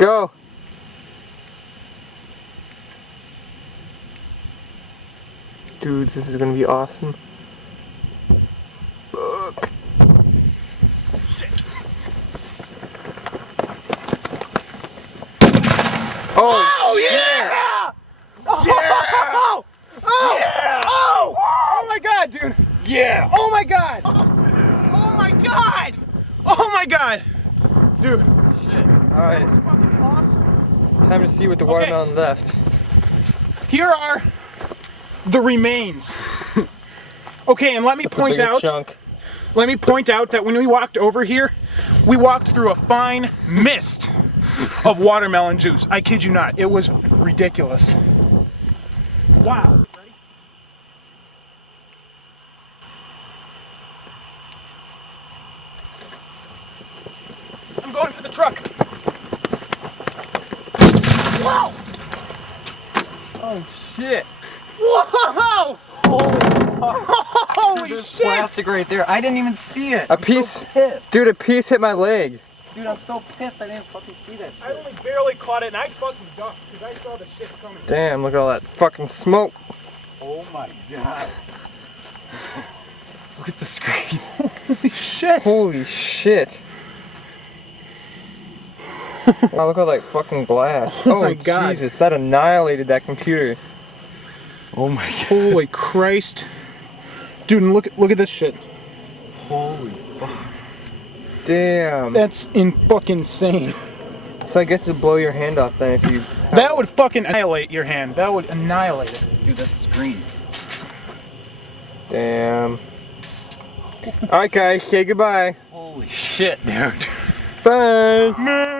Go. Dudes, this is gonna be awesome. Fuck. Shit. Oh, yeah! Oh, yeah! Oh, Yeah! Oh! Oh my god, dude! Yeah! Oh my god! Oh my god! Oh my god! Dude, Shit. that Alright, was fucking awesome. time to see what the watermelon left. Here are the remains. Okay, and let me point out Chunk. let me point out that when we walked over here, we walked through a fine mist of watermelon juice. I kid you not, it was ridiculous. Wow. I'm going for the truck. Whoa! Oh shit. Whoa! Holy There's shit! plastic right there. I didn't even see it. A I'm piece, so pissed. dude, a piece hit my leg. Dude, I'm so pissed I didn't fucking see that I shit. only barely caught it and I fucking ducked because I saw the shit coming. Damn, look at all that fucking smoke. Oh my god. Look at the screen. Holy shit! Holy shit. Wow, look at all that fucking glass. Oh Oh, my God. Jesus, that annihilated that computer. Oh my god. Holy Christ. Dude, and look at this shit. Holy fuck. Damn. That's fucking insane. So I guess it'll blow your hand off then if you... That would fucking annihilate your hand. That would annihilate it. Dude, that's the screen. Damn. Alright guys, say goodbye. Holy shit, dude. Bye. Man.